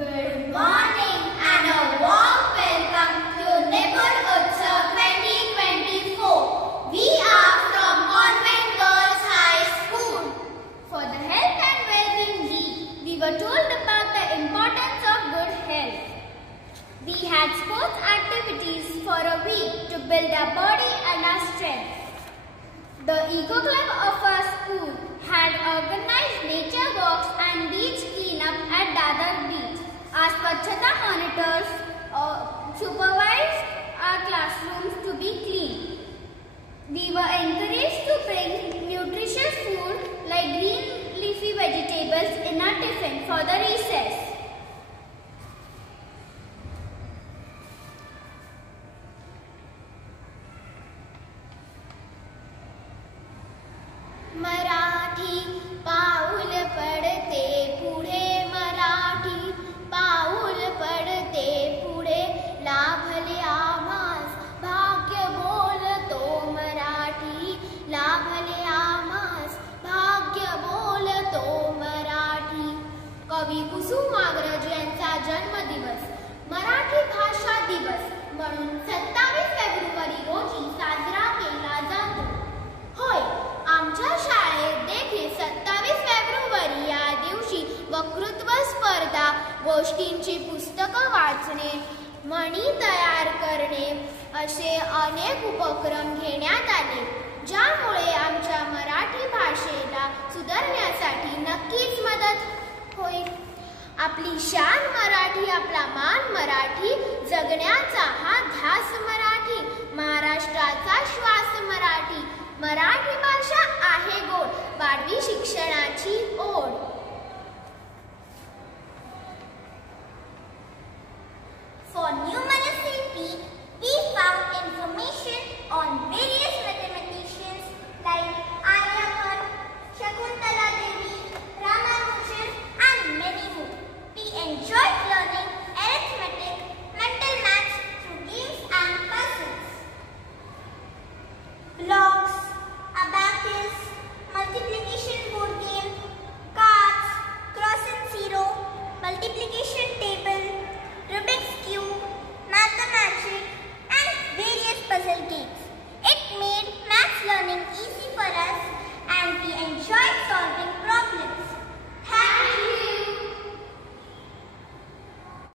Good morning and a warm welcome to Neighborhood Utsav 2024. We are from Convent Girls High School. For the Health and Wellbeing Week, we were told about the importance of good health. We had sports activities for a week to build our body and our strength. The Eco Club of our school had organized nature walks and beach cleanup at Dadar Beach. Our Swachhata monitors supervised our classrooms to be clean. We were encouraged to bring nutritious food like green leafy vegetables in our tiffin for the recess. Marathi पाऊल पडते पुढे मराठी पाऊल पडते पुढे लाभले आम्हास भाग्य बोलतो मराठी लाभले आम्हास भाग्य बोलतो मराठी. कवी कुसुमाग्रज यांचा जन्मदिवस मराठी भाषा दिवस म्हणून 27 फेब्रुवारी रोजी साजरा केला जातो. होय, आमच्या शाळेत देखील 27 फेब्रुवारी या दिवशी वक्तृत्व स्पर्धा, गोष्टींची पुस्तकं वाचणे, म्हणी तयार करणे असे अनेक उपक्रम घेण्यात आले, ज्यामुळे आमच्या मराठी भाषेला सुधारण्यासाठी नक्कीच मदत होईल. आपली शान मराठी, आपला मान मराठी, जगण्याचा हा ध्यास मराठी, महाराष्ट्राचा श्वास मराठी. मराठी भाषा आहे गोड, वाढवी शिक्षणाची ओढ. For Numeracy Week, we found information on various mathematicians like Aryabhat, Shakuntala Devi, Ramanujan, and many more. We enjoyed learning arithmetic, mental maths through games and puzzles. Blocks, abacus, multiplication board game, cards, cross and zero, multiplication table, Rubik's cube, mathematics, and various puzzle games. It made maths learning easy for us and we enjoyed solving problems.